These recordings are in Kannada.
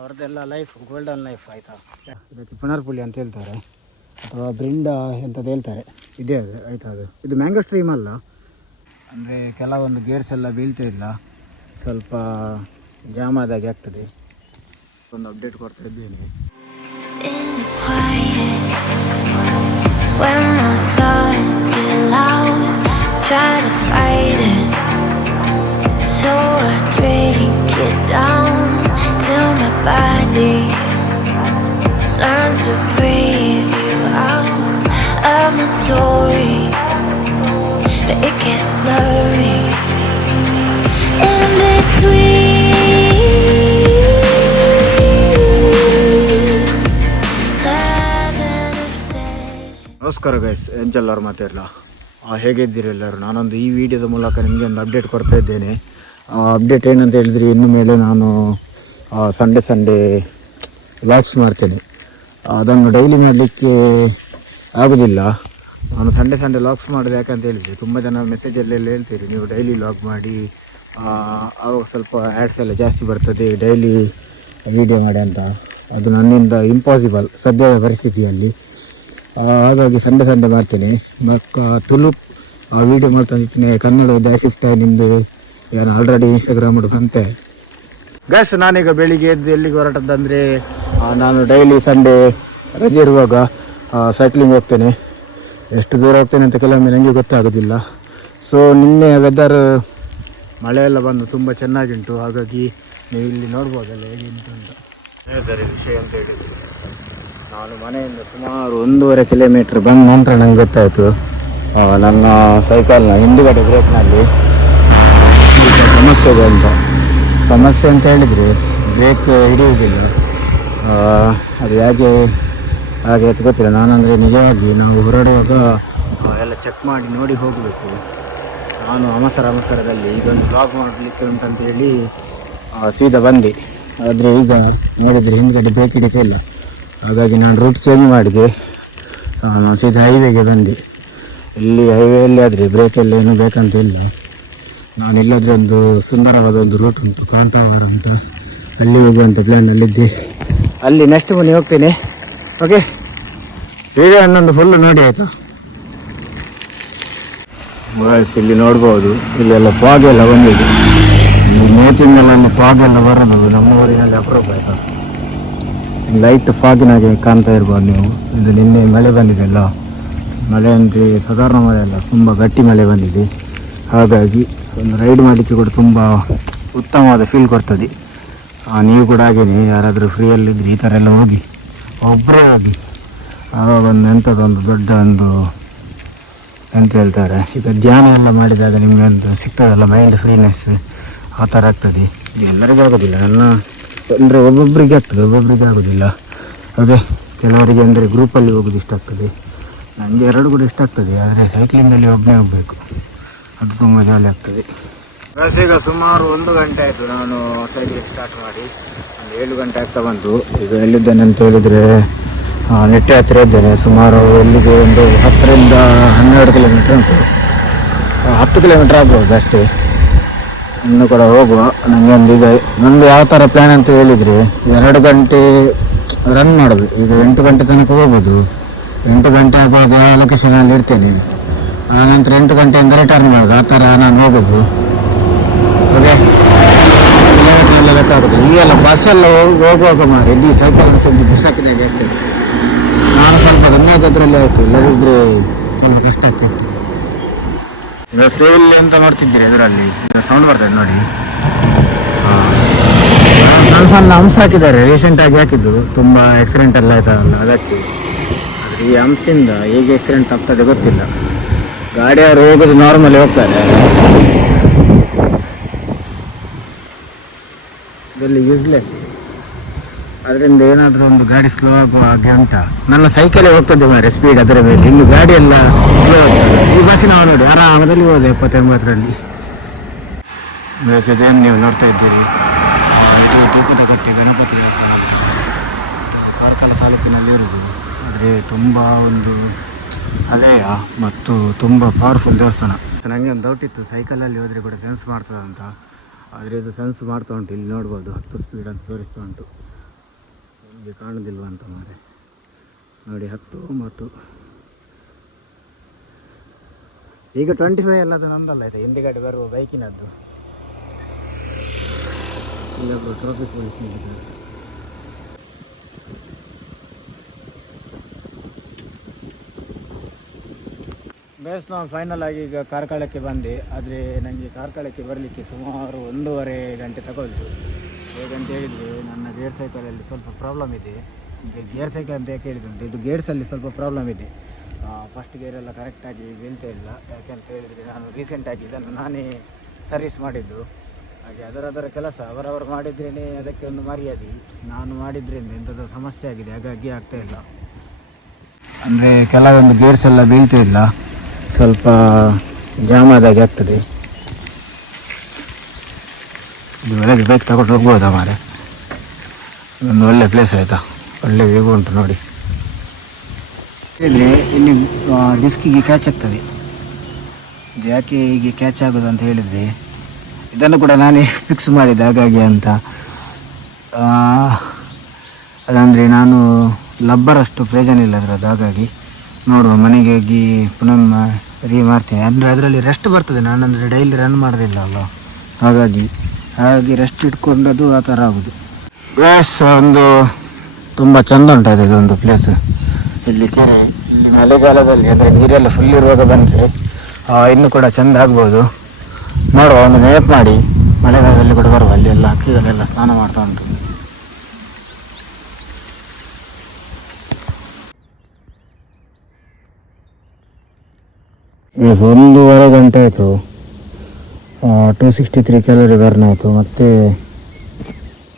ಅವ್ರದ್ದೆಲ್ಲ ಲೈಫ್ ಗೋಲ್ಡನ್ ಲೈಫ್ ಆಯಿತಾ. ಇದಕ್ಕೆ ಪುನರ್ಪುಳಿ ಅಂತ ಹೇಳ್ತಾರೆ ಅಥವಾ ಬ್ರಿಂಡ ಎಂಥದ್ದು ಹೇಳ್ತಾರೆ. ಇದೇ ಅದು ಆಯಿತಾ. ಇದು ಮ್ಯಾಂಗೋ ಸ್ಟ್ರೀಮ್ ಅಲ್ಲ, ಅಂದರೆ ಕೆಲವೊಂದು ಗೇರ್ಸ್ ಎಲ್ಲ ಬೀಳ್ತಾ ಇಲ್ಲ, ಸ್ವಲ್ಪ ಜಾಮ್ ಆದಾಗೆ ಆಗ್ತದೆ. ಒಂದು ಅಪ್ಡೇಟ್ ಕೊಡ್ತಾ ಇದ್ದೇನೆ. When my thoughts get loud, try to fight it, so I drink it down till my body learns to breathe you out of my story, but it gets blurry in between. ನಮಸ್ಕಾರ ಗೈಸ್, ಎಂಚೆಲ್ಲರು ಮಾತಾಡಲ್ಲ, ಹೇಗಿದ್ದೀರಿ ಎಲ್ಲರೂ? ನಾನೊಂದು ಈ ವಿಡಿಯೋದ ಮೂಲಕ ನಿಮಗೆ ಒಂದು ಅಪ್ಡೇಟ್ ಕೊಡ್ತಾ ಇದ್ದೇನೆ. ಅಪ್ಡೇಟ್ ಏನಂತ ಹೇಳಿದರೆ, ಇನ್ನು ಮೇಲೆ ನಾನು ಸಂಡೇ ವ್ಲಾಗ್ಸ್ ಮಾಡ್ತೇನೆ. ಅದನ್ನು ಡೈಲಿ ಮಾಡಲಿಕ್ಕೆ ಆಗೋದಿಲ್ಲ. ನಾನು ಸಂಡೇ ವ್ಲಾಗ್ಸ್ ಮಾಡೋದು ಯಾಕಂತ ಹೇಳಿದರೆ, ತುಂಬ ಜನ ಮೆಸೇಜಲ್ಲೆಲ್ಲ ಹೇಳ್ತೀರಿ ನೀವು ಡೈಲಿ ವ್ಲಾಗ್ ಮಾಡಿ, ಆವಾಗ ಸ್ವಲ್ಪ ಆ್ಯಡ್ಸ್ ಎಲ್ಲ ಜಾಸ್ತಿ ಬರ್ತದೆ, ಡೈಲಿ ವಿಡಿಯೋ ಮಾಡಿ ಅಂತ. ಅದು ನನ್ನಿಂದ ಇಂಪಾಸಿಬಲ್ ಸದ್ಯದ ಪರಿಸ್ಥಿತಿಯಲ್ಲಿ. ಹಾಗಾಗಿ ಸಂಡೇ ಮಾಡ್ತೇನೆ. ತುಳು ವೀಡಿಯೋ ಮಾಡ್ತಾನೆ. ಕನ್ನಡ ದಾಸಿಫ್ಟ ನಿಮ್ಮದು ಏನು ಆಲ್ರೆಡಿ ಇನ್ಸ್ಟಾಗ್ರಾಮ್ ಅಂತೆ. ಗೈಸ್, ನಾನೀಗ ಬೆಳಿಗ್ಗೆ ಎದ್ದು ಎಲ್ಲಿಗೆ ಹೊರಟದ್ದಂದರೆ, ನಾನು ಡೈಲಿ ಸಂಡೇ ರಜೆ ಇರುವಾಗ ಸೈಕ್ಲಿಂಗ್ ಹೋಗ್ತೇನೆ. ಎಷ್ಟು ದೂರ ಹೋಗ್ತೇನೆ ಅಂತ ಕೆಲವೊಮ್ಮೆ ನನಗೆ ಗೊತ್ತಾಗೋದಿಲ್ಲ. ಸೊ ನಿನ್ನೆ ವೆದರ್ ಮಳೆಯೆಲ್ಲ ಬಂದು ತುಂಬ ಚೆನ್ನಾಗುಂಟು. ಹಾಗಾಗಿ ನೀವು ಇಲ್ಲಿ ನೋಡ್ಬೋದಲ್ಲ ಹೇಗುಂಟು ಅಂತ. ವೆದರ್ ವಿಷಯ ಅಂತ ಹೇಳಿದರೆ, ನಾನು ಮನೆಯಿಂದ ಸುಮಾರು 1.5 ಕಿಲೋಮೀಟ್ರ್ ಬಂದ ನಂತರ ನಂಗೆ ಗೊತ್ತಾಯಿತು, ನನ್ನ ಸೈಕಲ್ನ ಹಿಂದುಗಡೆ ಬ್ರೇಕ್ನಲ್ಲಿ ಸಮಸ್ಯೆ ಇದೆ ಅಂತ. ಸಮಸ್ಯೆ ಅಂತ ಹೇಳಿದರೆ ಬ್ರೇಕ್ ಹಿಡಿಯುವುದಿಲ್ಲ. ಅದು ಹಾಗೆ ಅಂತ ಗೊತ್ತಿಲ್ಲ. ನಾನಂದರೆ ನಿಜವಾಗಿ ನಾವು ಹೊರಡುವಾಗ ಎಲ್ಲ ಚೆಕ್ ಮಾಡಿ ನೋಡಿ ಹೋಗಬೇಕು. ನಾನು ಅವಸರದಲ್ಲಿ ಈಗೊಂದು ಬ್ಲಾಗ್ ಮಾಡಲಿಕ್ಕೆ ಉಂಟಂತ ಹೇಳಿ ಸೀದಾ ಬಂದೆ. ಆದರೆ ಈಗ ನೋಡಿದರೆ ಹಿಂದುಗಡೆ ಬ್ರೇಕ್ ಹಿಡಿತಾ ಇಲ್ಲ. ಹಾಗಾಗಿ ನಾನು ರೂಟ್ ಚೇಂಜ್ ಮಾಡಿದೆ. ನಾನು ಸೀದಾ ಹೈವೇಗೆ ಬಂದೆ. ಇಲ್ಲಿ ಹೈವೇಯಲ್ಲಿ ಆದರೆ ಬ್ರೇಕೆಲ್ಲ ಏನೂ ಬೇಕಂತ ಇಲ್ಲ. ನಾನು ಇಲ್ಲಾದರೆ ಒಂದು ಸುಂದರವಾದ ಒಂದು ರೂಟ್ ಉಂಟು, ಕಾಂತಾವರ ಅಂತ, ಅಲ್ಲಿ ಹೋಗುವಂಥ ಪ್ಲ್ಯಾನಲ್ಲಿದ್ದೆ. ಅಲ್ಲಿ ನೆಕ್ಸ್ಟ್ ಮನೆ ಹೋಗ್ತೇನೆ. ಓಕೆ, ವಿಡಿಯೋ ಇನ್ನೊಂದು ಫುಲ್ಲು ನೋಡಿ ಆಯಿತಾ. ಇಲ್ಲಿ ನೋಡ್ಬೋದು, ಇಲ್ಲೆಲ್ಲ ಫಾಗ್ ಎಲ್ಲ ಬಂದಿದೆ. ಮೇ ತಿಂಗಳಲ್ಲಿ ಫಾಗ್ ಎಲ್ಲ ಬರೋದು ನಮ್ಮ ಊರಿನಲ್ಲಿ ಅಪರೂಪ ಆಯಿತಾ. ಲೈಟ್ ಫಾಗಿನಾಗೆ ಕಾಣ್ತಾ ಇರ್ಬೋದು ನೀವು. ಇದು ನಿನ್ನೆ ಮಳೆ ಬಂದಿದೆ ಅಲ್ಲ, ಮಳೆ ಅಂದರೆ ಸಾಧಾರಣ ಮಳೆ ಅಲ್ಲ, ತುಂಬ ಗಟ್ಟಿ ಮಳೆ ಬಂದಿದೆ. ಹಾಗಾಗಿ ಒಂದು ರೈಡ್ ಮಾಡಲಿಕ್ಕೆ ಕೂಡ ತುಂಬ ಉತ್ತಮವಾದ ಫೀಲ್ ಕೊಡ್ತದೆ. ನೀವು ಕೂಡ ಹಾಗೇನೆ ಯಾರಾದರೂ ಫ್ರೀಯಲ್ಲಿದ್ದರೆ ಈ ಥರ ಎಲ್ಲ ಹೋಗಿ, ಒಬ್ಬರೇ ಹೋಗಿ. ಆವಾಗ ಎಂಥದ್ದೊಂದು ದೊಡ್ಡ ಎಂತ ಹೇಳ್ತಾರೆ, ಈಗ ಧ್ಯಾನ ಎಲ್ಲ ಮಾಡಿದಾಗ ನಿಮಗೆ ಒಂದು ಸಿಗ್ತದಲ್ಲ ಮೈಂಡ್ ಫ್ರೀನೆಸ್, ಆ ಥರ ಆಗ್ತದೆ. ಇದು ಎಲ್ಲರಿಗೂ ಆಗೋದಿಲ್ಲ. ಅಂದರೆ ಒಬ್ಬೊಬ್ಬರಿಗೆ ಆಗ್ತದೆ, ಒಬ್ಬೊಬ್ಬರಿಗೆ ಆಗೋದಿಲ್ಲ. ಹಾಗೆ ಕೆಲವರಿಗೆ ಅಂದರೆ ಗ್ರೂಪಲ್ಲಿ ಹೋಗೋದು ಇಷ್ಟ ಆಗ್ತದೆ. ನನಗೆ 2 ಕೂಡ ಇಷ್ಟ ಆಗ್ತದೆ. ಆದರೆ ಸೈಕ್ಲಿಂಗಲ್ಲಿ ಒಬ್ಬನೇ ಹೋಗಬೇಕು, ಅದು ತುಂಬ ಜಾಲಿ ಆಗ್ತದೆ. ಈಗ ಸುಮಾರು 1 ಗಂಟೆ ಆಯಿತು ನಾನು ಸೈಕ್ಲಿಂಗ್ ಸ್ಟಾರ್ಟ್ ಮಾಡಿ. ಒಂದು 7 ಗಂಟೆ ಆಗ್ತಾ ಬಂತು. ಈಗ ಎಲ್ಲಿದ್ದೇನೆ ಅಂತ ಹೇಳಿದರೆ, ನೆಟ್ಟೆ ಹತ್ತಿರ ಇದ್ದೇನೆ. ಸುಮಾರು ಎಲ್ಲಿಗೆ ಒಂದು 10ರಿಂದ 12 ಕಿಲೋಮೀಟ್ರ್ ಉಂಟು. 10 ಕಿಲೋಮೀಟ್ರ್ ಆಗ್ಬೋದು ಅಷ್ಟೇ. ಇನ್ನು ಕೂಡ ಹೋಗುವ. ನನಗೆ ಈಗ ನಂದು ಯಾವ ಥರ ಪ್ಲ್ಯಾನ್ ಅಂತ ಹೇಳಿದರೆ, 2 ಗಂಟೆ ರನ್ ಮಾಡೋದು. ಈಗ 8 ಗಂಟೆ ತನಕ ಹೋಗ್ಬೋದು. 8 ಗಂಟೆ ಆಗುವಾಗ ಲೊಕೇಶನಲ್ಲಿ ಇರ್ತೇನೆ. ಆನಂತರ 8 ಗಂಟೆಯಿಂದ ರಿಟರ್ನ್ ಮಾಡೋದು. ಆ ಥರ ನಾನು ಹೋಗೋದು. ಹಾಗೆ ಕಿಲೋಮೀಟ್ರೆಲ್ಲ ಲೆಕ್ಕಾಗೋದು. ಈಗೆಲ್ಲ ಬಸ್ಸೆಲ್ಲ ಹೋಗುವಾಗ ಮಾರಿ ಇಡೀ ಸೈಕಲ್ ತುಂಬ ಬಿಸಾಕಿದಾಗ ಇರ್ತದೆ. ನಾನು ಸ್ವಲ್ಪ ಗಮ್ಮತ್ತದ್ರಲ್ಲೇ ಆಯಿತು, ಇಲ್ಲದಿದ್ದರೆ ಸ್ವಲ್ಪ ಕಷ್ಟ ಆಗ್ತಾಯಿತ್ತು. ಈಗ ಸ್ಟೇಲ್ ಅಂತ ನೋಡ್ತಿದ್ದೀರಿ, ಇದರಲ್ಲಿ ಸೌಂಡ್ ಬರ್ತದೆ ನೋಡಿ. ಸಣ್ಣ ಅಂಶ ಹಾಕಿದ್ದಾರೆ, ರೀಸೆಂಟಾಗಿ ಹಾಕಿದ್ದು. ತುಂಬ ಆಕ್ಸಿಡೆಂಟ್ ಎಲ್ಲ ಆಯ್ತಲ್ಲ ಅದಕ್ಕೆ. ಆದರೆ ಈ ಅಂಶದಿಂದ ಹೇಗೆ ಆಕ್ಸಿಡೆಂಟ್ ಆಗ್ತದೆ ಗೊತ್ತಿಲ್ಲ. ಗಾಡಿಯವರು ಹೋಗೋದು ನಾರ್ಮಲಿ ಹೋಗ್ತಾರೆ, ಇದರಲ್ಲಿ ಯೂಸ್ಲೆಸ್. ಅದರಿಂದ ಏನಾದರೂ ಒಂದು ಗಾಡಿ ಸ್ಲೋ ಆಗುವ ಹಾಗೆ ಉಂಟಾ? ನನ್ನ ಸೈಕಲೇ ಹೋಗ್ತದೆ ಮಾರೆ ಸ್ಪೀಡ್ ಅದರ ಮೇಲೆ. ಇನ್ನು ಗಾಡಿ ಎಲ್ಲ ಸ್ಲೋ ಆಗ್ತದೆ. ಈ ಬಸ್ಸಿನ ನೋಡಿ ಆರಾಮದಲ್ಲಿ ಹೋದೆ 70-80ರಲ್ಲಿ. ಇದೇನು ನೀವು ನೋಡ್ತಾ ಇದ್ದೀರಿ, ಇದು ತೂಪದಕಟ್ಟೆ ಗಣಪತಿ ದೇವಸ್ಥಾನ ಅಂತ ಕಾರ್ಕಳ ತಾಲೂಕಿನಲ್ಲಿ ಇರೋದು. ಆದರೆ ತುಂಬ ಒಂದು ಹಳೆಯ ಮತ್ತು ತುಂಬ ಪವರ್ಫುಲ್ ದೇವಸ್ಥಾನ. ನನಗೆ ಒಂದು ಡೌಟ್ ಇತ್ತು, ಸೈಕಲಲ್ಲಿ ಹೋದರೆ ಕೂಡ ಸೆನ್ಸ್ ಮಾಡ್ತದೆ ಅಂತ. ಆದರೆ ಇದು ಸೆನ್ಸ್ ಮಾಡ್ತಾ ಉಂಟು. ಇಲ್ಲಿ ನೋಡ್ಬೋದು 10 ಸ್ಪೀಡ್ ಅಂತ ತೋರಿಸ್ತಾ ಉಂಟು. ಈಗ ಕಾಣುವುದಿಲ್ವ ಅಂತ ಮಾರೆ ನೋಡಿ 19. ಈಗ 25 ಎಲ್ಲ ಅದು ನಂದಲ್ಲ ಆಯಿತಾ, ಹಿಂದಿಗಡೆ ಬರುವ ಬೈಕಿನದ್ದು. ಇಲ್ಲೊಬ್ಬರು ಟ್ರಾಫಿಕ್ ಪೊಲೀಸ್ ನಿಂತಿದ್ದಾರೆ. ಬೇಸ್ ನಾನು ಫೈನಲ್ ಆಗಿ ಈಗ ಕಾರ್ಕಳಕ್ಕೆ ಬಂದೆ. ಆದರೆ ನನಗೆ ಕಾರ್ಕಳಕ್ಕೆ ಬರಲಿಕ್ಕೆ ಸುಮಾರು 1.5 ಗಂಟೆ ತಗೊಳ್ತು. ಹೇಗಂತ ಹೇಳಿದರೆ ನನ್ನ ಗೇರ್ ಸೈಕಲಲ್ಲಿ ಸ್ವಲ್ಪ ಪ್ರಾಬ್ಲಮ್ ಇದೆ. ಗೇರ್ ಸೈಕಲ್ ಅಂತ ಯಾಕೆ ಹೇಳಿದುಂಟು, ಇದು ಗೇರ್ಸಲ್ಲಿ ಸ್ವಲ್ಪ ಪ್ರಾಬ್ಲಮ್ ಇದೆ. ಫಸ್ಟ್ ಗೇರೆಲ್ಲ ಕರೆಕ್ಟಾಗಿ ಬೀಳ್ತಾ ಇಲ್ಲ. ಯಾಕೆಂತ ಹೇಳಿದರೆ ನಾನು ರೀಸೆಂಟಾಗಿ ಇದನ್ನು ನಾನೇ ಸರ್ವಿಸ್ ಮಾಡಿದ್ದು. ಹಾಗೆ ಅದರ ಕೆಲಸ ಅವರವರು ಮಾಡಿದ್ರೇ ಅದಕ್ಕೆ ಒಂದು ಮರ್ಯಾದೆ. ನಾನು ಮಾಡಿದ್ರಿಂದ ಎಂಥದ್ದು ಸಮಸ್ಯೆ ಆಗಿದೆ, ಹಾಗಾಗಿ ಆಗ್ತಾಯಿಲ್ಲ. ಅಂದರೆ ಕೆಲವೊಂದು ಗೇರ್ಸ್ ಎಲ್ಲ ಬೀಳ್ತಾ ಇಲ್ಲ, ಸ್ವಲ್ಪ ಜಾಮ್ ಆದಾಗೆ ಆಗ್ತದೆ. ಇದು ಒಳಗೆ ಬೈಕ್ ತಗೊಂಡು ಹೋಗ್ಬೋದಾ ಮಾರೆ? ಒಂದು ಒಳ್ಳೆ ಪ್ಲೇಸ್ ಆಯಿತಾ, ಒಳ್ಳೆ ವ್ಯೂ ಉಂಟು ನೋಡಿ. ಹೇಳಿದರೆ ಇಲ್ಲಿ ಡಿಸ್ಕಿಗೆ ಕ್ಯಾಚ್ ಆಗ್ತದೆ. ಇದು ಯಾಕೆ ಹೀಗೆ ಕ್ಯಾಚ್ ಆಗೋದು ಅಂತ ಹೇಳಿದರೆ ಇದನ್ನು ಕೂಡ ನಾನೇ ಫಿಕ್ಸ್ ಮಾಡಿದ್ದೆ, ಹಾಗಾಗಿ ಅಂತ. ಅದಂದರೆ ನಾನು ಲಬ್ಬರಷ್ಟು ಪ್ರಯೋಜನ ಇಲ್ಲ ಅದರದ್ದು, ಹಾಗಾಗಿ ನೋಡುವ ಮನೆಗೆ ಹೋಗಿ ಪುನಃ ಮಾಡ್ತೇನೆ. ಅಂದರೆ ಅದರಲ್ಲಿ ರೆಸ್ಟ್ ಬರ್ತದೆ, ನಾನಂದರೆ ಡೈಲಿ ರನ್ ಮಾಡೋದಿಲ್ಲ ಅಲ್ಲ, ಹಾಗಾಗಿ ರೆಸ್ಟ್ ಇಟ್ಕೊಂಡದು ಆ ಥರ ಆಗೋದು. ಪ್ಲೇಸ್ ಒಂದು ತುಂಬ ಚೆಂದ ಉಂಟಾಗಿದೆ ಇದೊಂದು ಪ್ಲೇಸ್. ಇಲ್ಲಿ ಕೆರೆ, ಇಲ್ಲಿ ಮಳೆಗಾಲದಲ್ಲಿ ಅಂದರೆ ನೀರೆಲ್ಲ ಫುಲ್ ಇರುವಾಗ ಬಂದರೆ ಇನ್ನೂ ಕೂಡ ಚೆಂದ ಆಗ್ಬೋದು. ನೋಡುವ, ಒಂದು ನೆನಪು ಮಾಡಿ ಮಳೆಗಾಲದಲ್ಲಿ ಕೂಡ ಬರುವ. ಅಲ್ಲಿ ಎಲ್ಲ ಹಕ್ಕಿಗಳೆಲ್ಲ ಸ್ನಾನ ಮಾಡ್ತಾ ಉಂಟು. ಎಸ್, 1.5 ಗಂಟೆ ಆಯಿತು. 263 ಕ್ಯಾಲೋರಿ ಬರ್ನ್ ಆಯಿತು. ಮತ್ತು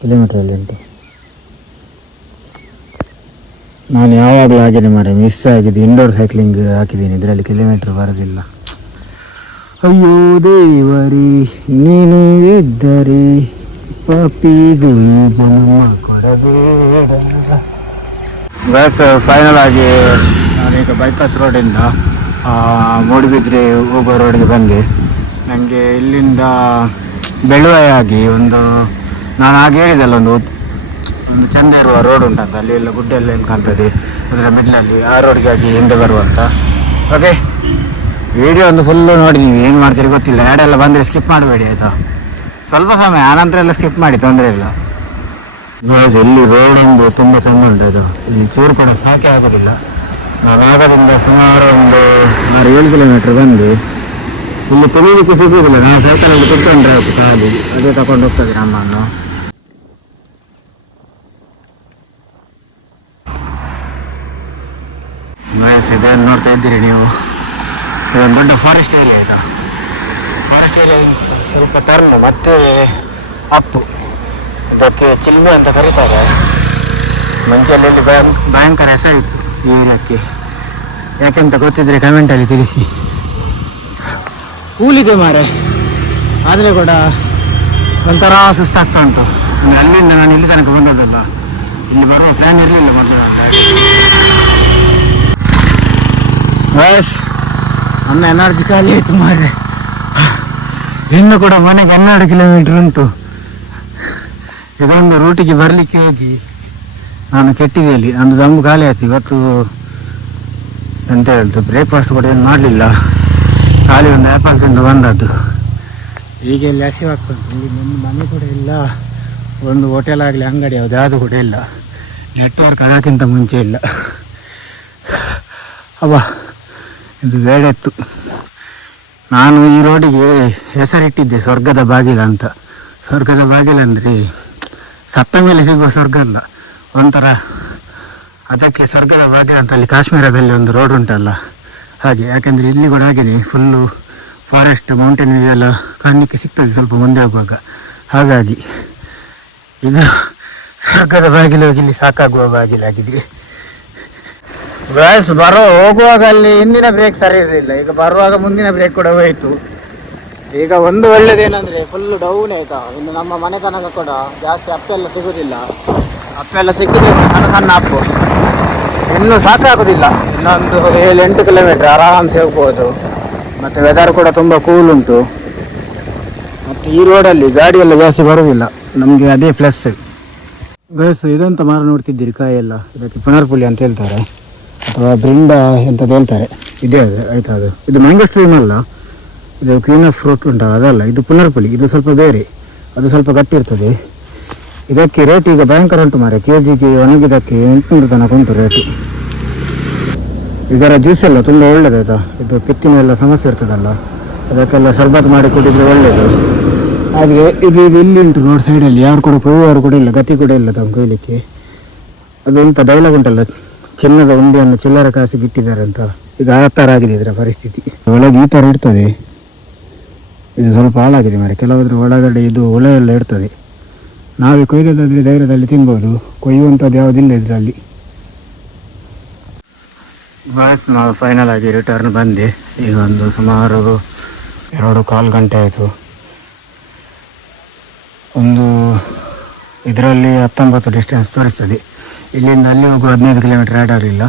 ಕಿಲೋಮೀಟ್ರಲ್ಲಿ ಉಂಟು. ನಾನು ಯಾವಾಗಲೂ ಹಾಗೇನೆ ಮಾರೆ, ಮಿಸ್ ಆಗಿದೆ. ಇಂಡೋರ್ ಸೈಕ್ಲಿಂಗ್ ಹಾಕಿದ್ದೀನಿ, ಇದರಲ್ಲಿ ಕಿಲೋಮೀಟ್ರ್ ಬರೋದಿಲ್ಲ. ಅಯ್ಯೋ ದೇವರಿ ನೀನು ಇದ್ದರೆ ಪಾಪಿಗೂ ಜನ್ಮ ಕೊಡಬೇಡ. ಬಸ್ ಫೈನಲ್ ಆಗಿ ನಾನೀಗ ಬೈಪಾಸ್ ರೋಡಿಂದ ಮೂಡುಬಿದ್ರೆ ಹೋಗೋ ರೋಡ್ಗೆ ಬಂದೆ. ನನಗೆ ಇಲ್ಲಿಂದ ಬೆಳುವಾಯಾಗಿ ನಾನು ಹಾಗೆ ಹೇಳಿದಲ್ಲ, ಒಂದು ಚೆಂದ ಇರುವ ರೋಡ್ ಉಂಟಂತ, ಅಲ್ಲಿ ಎಲ್ಲ ಗುಡ್ಡ ಎಲ್ಲ ಏನು ಕಾಣ್ತದೆ ಅದರ ಮಿಡ್ಲಲ್ಲಿ, ಆ ರೋಡ್ಗಾಗಿ ಹಿಂದೆ ಬರುವಂತ. ಓಕೆ, ವಿಡಿಯೋ ಒಂದು ಫುಲ್ಲು ನೋಡಿ. ನೀವು ಏನು ಮಾಡ್ತೀರಿ ಗೊತ್ತಿಲ್ಲ, ಎರಡೆಲ್ಲ ಬಂದರೆ ಸ್ಕಿಪ್ ಮಾಡಬೇಡಿ ಆಯಿತಾ. ಸ್ವಲ್ಪ ಸಮಯ ಆನಂತರ ಎಲ್ಲ ಸ್ಕಿಪ್ ಮಾಡಿ, ತೊಂದರೆ ಇಲ್ಲ. ಇಲ್ಲಿ ರೋಡ್ ಒಂದು ತುಂಬ ಚೆಂದ ಉಂಟು. ಇದು ಈ ಚೂರು ಕೂಡ ಸಾಕೆ ಆಗೋದಿಲ್ಲ. ನಾನು ಆಗದಿಂದ ಸುಮಾರು ಒಂದು 6-7 ಕಿಲೋಮೀಟ್ರ್ ಬಂದು ಇಲ್ಲಿ ತುಳಿಲಿಕ್ಕೆ ಸಿಗೋದಿಲ್ಲ. ನಾನು ಸೈಕಲಲ್ಲಿ ಕುತ್ಕೊಂಡ್ರೆ ಆಯಿತು, ಖಾಲಿ ಅದೇ ತಗೊಂಡು ಹೋಗ್ತದೆ ನಮ್ಮನ್ನು. ಇದನ್ನು ನೋಡ್ತಾ ಇದ್ದೀರಿ ನೀವು, ಇದೊಂದು ದೊಡ್ಡ ಫಾರೆಸ್ಟ್ ಏರಿಯಾ ಆಯಿತಾ. ಫಾರೆಸ್ಟ್ ಏರಿಯಾ ಸ್ವಲ್ಪ ಟರ್ನ್ ಮತ್ತು ಅಪ್ಪು, ಇದಕ್ಕೆ ಚಿಲ್ಮೆ ಅಂತ ಕರೀತಾರೆ. ಮುಂಚೆಯಲ್ಲಿ ಭಯಂಕರ ಹೆಸರಿತ್ತು ಈ ಏರಿಯಾಕ್ಕೆ. ಯಾಕೆಂತ ಗೊತ್ತಿದ್ರೆ ಕಮೆಂಟಲ್ಲಿ ತಿಳಿಸಿ. ಕೂಲಿದೆ ಮಾರೆ, ಆದರೆ ಕೂಡ ಒಂಥರ ಸುಸ್ತಾಗ್ತಾ ಉಂಟು. ಅಂದರೆ ಅಲ್ಲಿಂದ ನಾನು ಇಲ್ಲಿ ತನಕ ಬಂದದ್ದಲ್ಲ, ಇಲ್ಲಿ ಬರುವ ಪ್ಲ್ಯಾನ್ ಇರಲಿಲ್ಲ ಮೊದಲು. ಬಸ್ ನನ್ನ ಎನರ್ಜಿ ಖಾಲಿ ಆಯಿತು ಮಾರೆ. ಇನ್ನು ಕೂಡ ಮನೆಗೆ 12 ಕಿಲೋಮೀಟ್ರ್ ಉಂಟು. ಇದೊಂದು ರೂಟಿಗೆ ಬರಲಿಕ್ಕೆ ಹೋಗಿ ನಾನು ಕೆಟ್ಟಿದೆ. ಅಲ್ಲಿ ಒಂದು ದಮ್ಮು ಖಾಲಿ ಆಯ್ತು. ಇವತ್ತು ಎಂತ ಹೇಳ್ತು, ಬ್ರೇಕ್ಫಾಸ್ಟ್ ಕೂಡ ಏನು ಮಾಡಲಿಲ್ಲ, ಖಾಲಿ ಒಂದು ಆ್ಯಪಲ್ ತಿಂದು ಬಂದದ್ದು. ಈಗ ಇಲ್ಲಿ ಹಸಿವಾಗ್ತದೆ. ಇಲ್ಲಿ ಒಂದು ಮನೆ ಕೂಡ ಇಲ್ಲ, ಒಂದು ಹೋಟೆಲ್ ಆಗಲಿ ಅಂಗಡಿ ಯಾವುದು ಕೂಡ ಇಲ್ಲ. ನೆಟ್ವರ್ಕ್ ಅದಕ್ಕಿಂತ ಮುಂಚೆ ಇಲ್ಲ. ಇದು ಬೇಡೆತ್ತು. ನಾನು ಈ ರೋಡಿಗೆ ಹೆಸರಿಟ್ಟಿದ್ದೆ ಸ್ವರ್ಗದ ಬಾಗಿಲ ಅಂತ. ಸ್ವರ್ಗದ ಬಾಗಿಲಂದರೆ ಸತ್ತ ಮೇಲೆ ಸಿಗುವ ಸ್ವರ್ಗ ಅಲ್ಲ, ಒಂಥರ ಅದಕ್ಕೆ ಸ್ವರ್ಗದ ಬಾಗಿಲ ಅಂತ. ಅಲ್ಲಿ ಕಾಶ್ಮೀರದಲ್ಲಿ ಒಂದು ರೋಡ್ ಉಂಟಲ್ಲ ಹಾಗೆ. ಯಾಕೆಂದರೆ ಇಲ್ಲಿ ಕೂಡ ಆಗಿದೆ, ಫುಲ್ಲು ಫಾರೆಸ್ಟ್, ಮೌಂಟೇನ್ ವ್ಯೂ ಎಲ್ಲ ಕಾಣಲಿಕ್ಕೆ ಸಿಗ್ತದೆ ಸ್ವಲ್ಪ ಮುಂದೆ ಹೋಗುವಾಗ. ಹಾಗಾಗಿ ಇದು ಸ್ವರ್ಗದ ಬಾಗಿಲು, ಇಲ್ಲಿ ಸಾಕಾಗುವ ಬಾಗಿಲಾಗಿದೆ. ಬಸ್ ಹೋಗುವಾಗ ಅಲ್ಲಿ ಹಿಂದಿನ ಬ್ರೇಕ್ ಸರಿ ಇರಲಿಲ್ಲ, ಈಗ ಬರುವಾಗ ಮುಂದಿನ ಬ್ರೇಕ್ ಕೂಡ ಹೋಯಿತು. ಈಗ ಒಂದು ಒಳ್ಳೇದೇನೆಂದರೆ ಫುಲ್ಲು ಡೌನ್ ಆಯಿತಾ. ಇನ್ನು ನಮ್ಮ ಮನೆ ತನಕ ಕೂಡ ಜಾಸ್ತಿ ಅಪ್ಪೆಲ್ಲ ಸಿಗೋದಿಲ್ಲ. ಅಪ್ಪೆಲ್ಲ ಸಿಕ್ಕಿದ್ರೆ ಸಣ್ಣ ಸಣ್ಣ ಅಪ್ಪು, ಇನ್ನೂ ಸಾಕಾಗೋದಿಲ್ಲ. ಇನ್ನೊಂದು 7-8 ಕಿಲೋಮೀಟ್ರ್ ಆರಾಮ್ಸೆ ಹೋಗ್ಬೋದು. ಮತ್ತು ವೆದರ್ ಕೂಡ ತುಂಬ ಕೂಲ್ ಉಂಟು. ಮತ್ತು ಈ ರೋಡಲ್ಲಿ ಗಾಡಿಯೆಲ್ಲ ಜಾಸ್ತಿ ಬರೋದಿಲ್ಲ, ನಮಗೆ ಅದೇ ಪ್ಲಸ್. ಗೈಸ್ ಇದಂತ ಮರ ನೋಡ್ತಿದ್ದೀರಿ ಕಾಯಿ ಎಲ್ಲ, ಇದಕ್ಕೆ ಪುನರ್ಪುಲಿ ಅಂತ ಹೇಳ್ತಾರೆ ಅಥವಾ ಬ್ರಿಂಡ ಎಂತದ್ದು ಹೇಳ್ತಾರೆ. ಇದೇ ಅದು ಆಯ್ತಾ, ಇದು ಮ್ಯಾಂಗೋ ಸ್ಟ್ರೀಮ್ ಅಲ್ಲ, ಇದು ಕ್ವೀನ್ ಆಫ್ ಫ್ರೂಟ್ ಉಂಟಲ್ಲ ಅದಲ್ಲ, ಇದು ಪುನರ್ಪುಲಿ. ಇದು ಸ್ವಲ್ಪ ಬೇರೆ, ಅದು ಸ್ವಲ್ಪ ಗಟ್ಟಿ ಇರ್ತದೆ. ಇದಕ್ಕೆ ರೇಟ್ ಈಗ ಭಯಂಕರ ಉಂಟು ಮಾರೆ, ಕೆ ಜಿಗೆ ಒಣಗಿದಕ್ಕೆ 800 ತನಕ ಉಂಟು ರೇಟು. ಇದರ ಜ್ಯೂಸ್ ಎಲ್ಲ ತುಂಬ ಒಳ್ಳೆಯದಾಯ್ತಾ, ಇದು ಪಿತ್ತಿನ ಎಲ್ಲ ಸಮಸ್ಯೆ ಇರ್ತದಲ್ಲ ಅದಕ್ಕೆಲ್ಲ ಶರ್ಬತ್ ಮಾಡಿ ಕುಡಿದ್ರೆ ಒಳ್ಳೆಯದು. ಆದರೆ ಇದು ಇಲ್ಲಿ ಉಂಟು ರೋಡ್ ಸೈಡಲ್ಲಿ, ಯಾರು ಕೂಡ ಕೊಯ್ಯುವವರು ಕೂಡ ಇಲ್ಲ, ಗತಿ ಕೂಡ ಇಲ್ಲ ತಂದು ಕೊಯ್ಲಿಕ್ಕೆ. ಅದು ಎಂಥ ಡೈಲಾಗ್ ಉಂಟಲ್ಲ, ಚಿನ್ನದ ಉಂಡೆಯನ್ನು ಚಿಲ್ಲರೆ ಕಾಸಿಗೆ ಇಟ್ಟಿದ್ದಾರೆ ಅಂತ, ಇದು ಆ ಥರ ಆಗಿದೆ ಇದರ ಪರಿಸ್ಥಿತಿ. ಒಳಗೆ ಈ ಥರ ಇರ್ತದೆ, ಇದು ಸ್ವಲ್ಪ ಹಾಳಾಗಿದೆ ಮಾರೆ. ಕೆಲವಾದ್ರೆ ಒಳಗಡೆ ಇದು ಹುಳ ಎಲ್ಲ ಇರ್ತದೆ. ನಾವೇ ಕೊಯ್ದದಾದರೆ ಧೈರ್ಯದಲ್ಲಿ ತಿನ್ಬೋದು, ಕೊಯ್ಯುವಂಥದ್ದು ಯಾವುದಿಲ್ಲ ಇದರಲ್ಲಿ. ಬಸ್ ನಾವು ಫೈನಲ್ ಆಗಿ ರಿಟರ್ನ್ ಬಂದೆ. ಈಗ ಒಂದು ಸುಮಾರು 2-1/4 ಗಂಟೆ ಆಯಿತು. ಒಂದು ಇದರಲ್ಲಿ 19 ಡಿಸ್ಟೆನ್ಸ್ ತೋರಿಸ್ತದೆ. ಇಲ್ಲಿಂದ ಅಲ್ಲಿ ಹೋಗುವ 15 ಕಿಲೋಮೀಟ್ರ್ ಆ್ಯಡ್ ಆಗಲಿಲ್ಲ.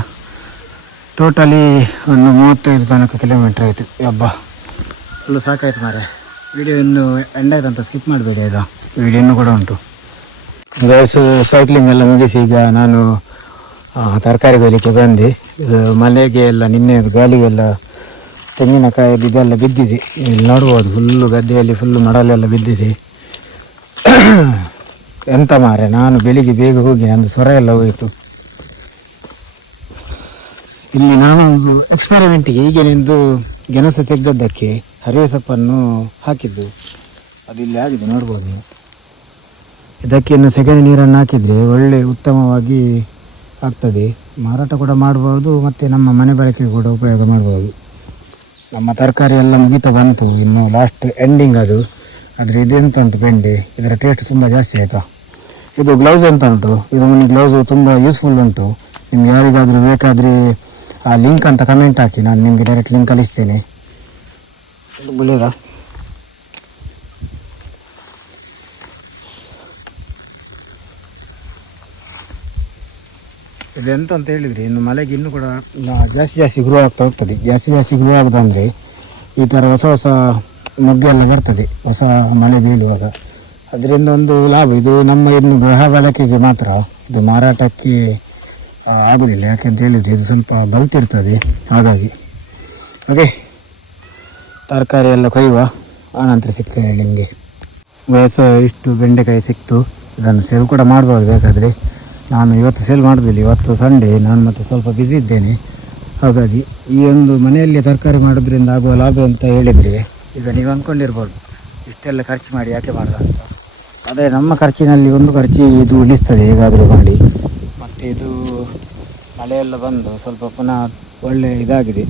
ಟೋಟಲಿ ಒಂದು 35 ತನಕ ಕಿಲೋಮೀಟ್ರ್ ಆಯಿತು. ಹಬ್ಬ ಫುಲ್ಲು ಸಾಕಾಯ್ತು ಮಾರೆ. ವಿಡಿಯೋ ಇನ್ನು ಎಂಡ್ ಆಯ್ತು ಅಂತ ಸ್ಕಿಪ್ ಮಾಡಬೇಡಿ ಆಯಿತಾ, ವಿಡಿಯೋ ಇನ್ನೂ ಕೂಡ ಉಂಟು. ಗೈಸು ಸೈಕ್ಲಿಂಗ್ ಎಲ್ಲ ಮುಗಿಸಿ ಈಗ ನಾನು ತರಕಾರಿ ಕೊಯ್ಲಿಕ್ಕೆ ಬಂದೆ. ಮಳೆಗೆ ಎಲ್ಲ ನಿನ್ನೆ ಗಾಳಿಗೆಲ್ಲ ತೆಂಗಿನಕಾಯಿದು ಇದೆಲ್ಲ ಬಿದ್ದಿದೆ, ಇಲ್ಲಿ ನೋಡ್ಬೋದು. ಫುಲ್ಲು ಗದ್ದೆಯಲ್ಲಿ ಫುಲ್ಲು ಮಡಲೆಲ್ಲ ಬಿದ್ದಿದೆ. ಎಂತ ಮಾರೆ, ನಾನು ಬೆಳಿಗ್ಗೆ ಬೇಗ ಹೋಗಿ ನಂದು ಸ್ವರ ಎಲ್ಲ ಹೋಯಿತು. ಇಲ್ಲಿ ನಾನೊಂದು ಎಕ್ಸ್ಪೆರಿಮೆಂಟಿಗೆ ಹೀಗೆ ನಿಂದು ಗೆಣಸು ತೆಗೆದದ್ದಕ್ಕೆ ಹರಿವೆ ಸೊಪ್ಪನ್ನು ಹಾಕಿದ್ದು, ಅದು ಇಲ್ಲಿ ಆಗಿದೆ ನೋಡ್ಬೋದು ನೀವು. ಇದಕ್ಕೆ ಇನ್ನು ಸೆಗಣಿ ನೀರನ್ನು ಹಾಕಿದರೆ ಒಳ್ಳೆ ಉತ್ತಮವಾಗಿ ಆಗ್ತದೆ. ಮಾರಾಟ ಕೂಡ ಮಾಡ್ಬೋದು ಮತ್ತು ನಮ್ಮ ಮನೆ ಬಳಕೆಗೆ ಕೂಡ ಉಪಯೋಗ ಮಾಡ್ಬೋದು. ನಮ್ಮ ತರಕಾರಿ ಎಲ್ಲ ಮುಗಿತಾ ಬಂತು, ಇನ್ನು ಲಾಸ್ಟ್ ಎಂಡಿಂಗ್ ಅದು. ಆದರೆ ಇದೆಂತ ಉಂಟು ಬೆಂಡೆ, ಇದರ ಟೇಸ್ಟ್ ತುಂಬ ಜಾಸ್ತಿ ಆಯಿತಾ. ಇದು ಗ್ಲೌಸ್ ಅಂತ ಉಂಟು, ಇದು ಗ್ಲೌಸು ತುಂಬ ಯೂಸ್ಫುಲ್ ಉಂಟು. ನಿಮ್ಗೆ ಯಾರಿಗಾದರೂ ಬೇಕಾದರೆ ಆ ಲಿಂಕ್ ಅಂತ ಕಮೆಂಟ್ ಹಾಕಿ, ನಾನು ನಿಮಗೆ ಡೈರೆಕ್ಟ್ ಲಿಂಕ್ ಕಳಿಸ್ತೇನೆ. ಬುಲೇರಾ ಇದೆಂತ ಅಂತ ಹೇಳಿದರೆ, ಇನ್ನು ಮಳೆಗೆ ಇನ್ನೂ ಕೂಡ ಜಾಸ್ತಿ ಗ್ರೋ ಆಗ್ತಾ ಹೋಗ್ತದೆ. ಜಾಸ್ತಿ ಗ್ರೋ ಆಗೋದಂದರೆ ಈ ಥರ ಹೊಸ ಮೊಗ್ಗೆಲ್ಲ ಬರ್ತದೆ ಹೊಸ ಮಳೆ ಬೀಳುವಾಗ. ಅದರಿಂದ ಒಂದು ಲಾಭ. ಇದು ನಮ್ಮ ಇನ್ನು ಗೃಹ ಬಳಕೆಗೆ ಮಾತ್ರ, ಇದು ಮಾರಾಟಕ್ಕೆ ಆಗೋದಿಲ್ಲ. ಯಾಕೆಂತ ಹೇಳಿದರೆ ಇದು ಸ್ವಲ್ಪ ಬಲ್ತಿರ್ತದೆ, ಹಾಗಾಗಿ. ಓಕೆ, ತರಕಾರಿ ಎಲ್ಲ ಕೊಯ್ಯುವ, ಆನಂತರ ಸಿಗ್ತೇನೆ ನಿಮಗೆ. ಇಷ್ಟು ಬೆಂಡೆಕಾಯಿ ಸಿಕ್ತು, ಇದನ್ನು ಸೇಲ್ ಕೂಡ ಮಾಡ್ಬೋದು ಬೇಕಾದರೆ. ನಾನು ಇವತ್ತು ಸೇಲ್ ಮಾಡೋದಿಲ್ಲ, ಇವತ್ತು ಸಂಡೇ, ನಾನು ಮತ್ತೆ ಸ್ವಲ್ಪ ಬ್ಯುಸಿ ಇದ್ದೇನೆ. ಹಾಗಾಗಿ ಈ ಒಂದು ಮನೆಯಲ್ಲಿ ತರಕಾರಿ ಮಾಡೋದ್ರಿಂದ ಆಗುವ ಲಾಭ ಅಂತ ಹೇಳಿದರೆ, ಈಗ ನೀವು ಅಂದ್ಕೊಂಡಿರ್ಬೋದು ಇಷ್ಟೆಲ್ಲ ಖರ್ಚು ಮಾಡಿ ಯಾಕೆ ಮಾಡೋದು ಅಂತ. ಅದೇ ನಮ್ಮ ಖರ್ಚಿನಲ್ಲಿ ಒಂದು ಖರ್ಚು ಇದು ಉಳಿಸ್ತದೆ ಹೇಗಾದರೂ ಮಾಡಿ. ಮತ್ತು ಇದು ಮಳೆಯೆಲ್ಲ ಬಂದು ಸ್ವಲ್ಪ ಪುನಃ ಒಳ್ಳೆ ಇದಾಗಿದೆ,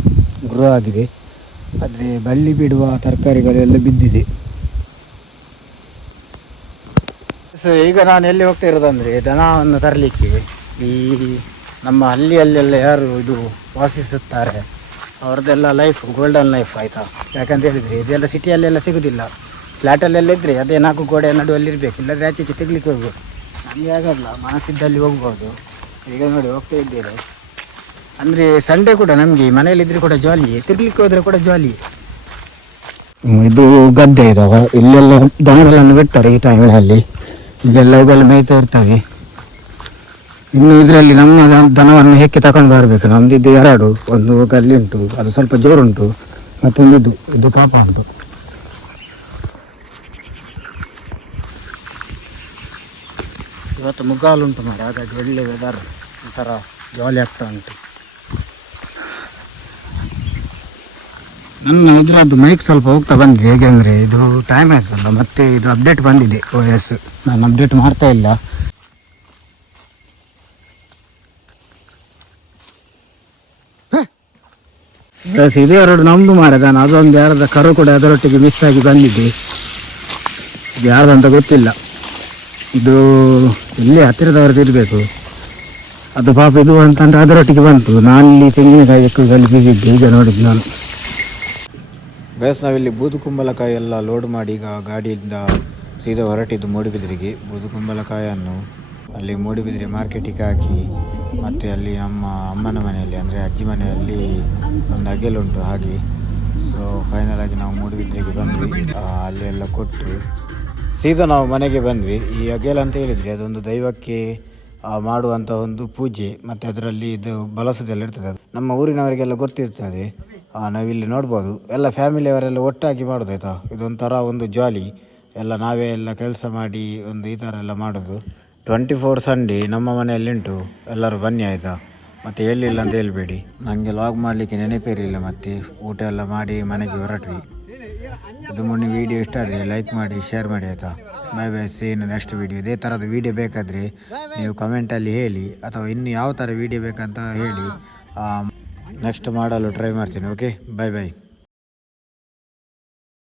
ಗ್ರೋ ಆಗಿದೆ. ಆದರೆ ಬಳ್ಳಿ ಬಿಡುವ ತರಕಾರಿಗಳೆಲ್ಲ ಬಿದ್ದಿದೆ. ಈಗ ನಾನು ಎಲ್ಲಿ ಹೋಗ್ತಾ ಇರೋದಂದರೆ, ದನವನ್ನು ತರಲಿಕ್ಕೆ. ಈ ನಮ್ಮ ಹಳ್ಳಿಯಲ್ಲೆಲ್ಲ ಯಾರು ಇದು ವಾಸಿಸುತ್ತಾರೆ ಅವ್ರದ್ದೆಲ್ಲ ಲೈಫ್ ಗೋಲ್ಡನ್ ಲೈಫ್ ಆಯಿತಾ. ಯಾಕಂತ ಹೇಳಿದರೆ ಇದೆಲ್ಲ ಸಿಟಿಯಲ್ಲೆಲ್ಲ ಸಿಗೋದಿಲ್ಲ. ಫ್ಲ್ಯಾಟಲ್ಲೆಲ್ಲ ಇದ್ದರೆ ಅದೇ 4 ಗೋಡೆ ನಡುವಲ್ಲಿ ಇರಬೇಕು, ಇಲ್ಲದ್ರೆ ಆಚೆಗೆ ತೆಗ್ಲಿಕ್ಕೆ ಹೋಗ್ಬೋದು. ನಮಗೆ ಆಗಲ್ಲ, ಮನಸ್ಸಿದ್ದಲ್ಲಿ ಹೋಗ್ಬೋದು. ಈಗ ನೋಡಿ ಹೋಗ್ತಾ ಇದ್ದೇವೆ. ಅಂದರೆ ಸಂಡೇ ಕೂಡ ನಮಗೆ ಮನೆಯಲ್ಲಿದ್ದರೆ ಕೂಡ ಜಾಲಿಯೇ, ತಿರ್ಲಿಕ್ಕೆ ಹೋದರೆ ಕೂಡ ಜಾಲಿಯೇ. ಇದು ಗದ್ದೆ ಇದಾವೆ, ಇಲ್ಲೆಲ್ಲ ದನಗಳನ್ನು ಬಿಡ್ತಾರೆ ಈ ಟೈಮಿನಲ್ಲಿ. ಇಲ್ಲೆಲ್ಲ ಅವುಗಳು ಮೇಯ್ತಾ ಇರ್ತವೆ. ಇನ್ನು ಇದರಲ್ಲಿ ನಮ್ಮ ದನವನ್ನು ಹೇಗೆ ತಗೊಂಡು ಬರಬೇಕು. ನಮ್ಮದಿದ್ದು 2, ಒಂದು ಗಲ್ಲಿ ಉಂಟು, ಅದು ಸ್ವಲ್ಪ ಜೋರುಂಟು, ಮತ್ತೊಂದು ಇದು ಪಾಪ ಉಂಟು. ಇವತ್ತು ಮುಗ್ಗಾಲು ಉಂಟು ಮಾಡಿ, ಹಾಗಾಗಿ ಒಳ್ಳೆ ವೆದರ್, ಒಂಥರ ಜಾಲಿ ಆಗ್ತಾ ಉಂಟು. ನನ್ನ ಇದರದ್ದು ಮೈಕ್ ಸ್ವಲ್ಪ ಹೋಗ್ತಾ ಬಂದಿದೆ, ಹೇಗೆಂದರೆ ಇದು ಟೈಮ್ ಆಯ್ತಲ್ಲ, ಮತ್ತೆ ಇದು ಅಪ್ಡೇಟ್ ಬಂದಿದೆ OS. ನಾನು ಅಪ್ಡೇಟ್ ಮಾಡ್ತಾ ಇಲ್ಲ. ಇದು 2 ನಮ್ಮದು ಮಾರದಾನ, ಅದೊಂದು ಯಾರದ ಕರು ಕೂಡ ಅದರೊಟ್ಟಿಗೆ ಮಿಸ್ ಆಗಿ ಬಂದಿದೆ. ಇದು ಯಾರ್ದಂತ ಗೊತ್ತಿಲ್ಲ, ಇದು ಇಲ್ಲೇ ಹತ್ತಿರದವ್ರದ್ದು ಇರಬೇಕು. ಅದು ಪಾಪ ಇದು ಅಂತಂದ್ರೆ ಅದರೊಟ್ಟಿಗೆ ಬಂತು. ನಾನಿಲ್ಲಿ ತೆಂಗಿನಕಾಯಿ ఎక్కువ ಕಲಿಸಿದ್ದೆ, ಈಗ ನೋಡಿದ್ದು ನಾನು. ನಾವಿಲ್ಲಿ ಬೂದುಕುಂಬಳಕಾಯಿ ಎಲ್ಲ ಲೋಡ್ ಮಾಡಿ ಈಗ ಗಾಡಿಯಿಂದ ಸೀದಾ ಹೊರಟಿದ್ದು ಮೂಡುಬಿದಿರೆಗೆ. ಬೂದುಕುಂಬಳಕಾಯನ್ನು ಅಲ್ಲಿ ಮೂಡುಬಿದಿರೆ ಮಾರ್ಕೆಟಿಗೆ ಹಾಕಿ, ಮತ್ತು ಅಲ್ಲಿ ನಮ್ಮ ಅಮ್ಮನ ಮನೆಯಲ್ಲಿ ಅಂದರೆ ಅಜ್ಜಿ ಮನೆಯಲ್ಲಿ ಒಂದು ಅಗೆಲುಂಟು ಹಾಗೆ. ಸೊ ಫೈನಲ್ ಆಗಿ ನಾವು ಮೂಡುಬಿದಿರೆಗೆ ಬಂದ್ವಿ. ಅಲ್ಲಿ ಎಲ್ಲ ಕೊಟ್ಟು ಸೀದಾ ನಾವು ಮನೆಗೆ ಬಂದ್ವಿ. ಈ ಅಗೇಲ ಅಂತ ಹೇಳಿದ್ರಿ ಅದೊಂದು ದೈವಕ್ಕೆ ಮಾಡುವಂಥ ಒಂದು ಪೂಜೆ, ಮತ್ತು ಅದರಲ್ಲಿ ಇದು ಬಳಸೋದೆಲ್ಲ ಇರ್ತದೆ. ಅದು ನಮ್ಮ ಊರಿನವರಿಗೆಲ್ಲ ಗೊತ್ತಿರ್ತದೆ. ನಾವಿಲ್ಲಿ ನೋಡ್ಬೋದು ಎಲ್ಲ ಫ್ಯಾಮಿಲಿಯವರೆಲ್ಲ ಒಟ್ಟಾಗಿ ಮಾಡೋದು ಆಯಿತಾ. ಇದೊಂಥರ ಒಂದು ಜಾಲಿ, ಎಲ್ಲ ನಾವೇ ಎಲ್ಲ ಕೆಲಸ ಮಾಡಿ ಒಂದು ಈ ಥರ ಎಲ್ಲ ಮಾಡೋದು. 24 ಸಂಡೇ ನಮ್ಮ ಮನೆಯಲ್ಲಿ ಉಂಟು, ಎಲ್ಲರೂ ಬನ್ನಿ ಆಯಿತಾ. ಮತ್ತು ಹೇಳಿಲ್ಲ ಅಂತ ಹೇಳ್ಬೇಡಿ, ನನಗೆ ಲಾಗ್ ಮಾಡಲಿಕ್ಕೆ ನೆನಪಿರಲಿಲ್ಲ. ಮತ್ತು ಊಟ ಎಲ್ಲ ಮಾಡಿ ಮನೆಗೆ ಹೊರಟ್ವಿ. ಇದು ಮೊನ್ನೆ ವೀಡಿಯೋ ಇಷ್ಟ ಆದರೆ ಲೈಕ್ ಮಾಡಿ, ಶೇರ್ ಮಾಡಿ ಆಯಿತಾ. ಬೈ ಬೈ, ಸೇನು ನೆಕ್ಸ್ಟ್ ವೀಡಿಯೋ. ಇದೇ ಥರದ ವೀಡಿಯೋ ಬೇಕಾದರೆ ನೀವು ಕಮೆಂಟಲ್ಲಿ ಹೇಳಿ, ಅಥವಾ ಇನ್ನು ಯಾವ ಥರ ವೀಡಿಯೋ ಬೇಕಂತ ಹೇಳಿ, ನೆಕ್ಸ್ಟ್ ಮಾಡಲು ಟ್ರೈ ಮಾಡ್ತೀನಿ. Okay, bye bye.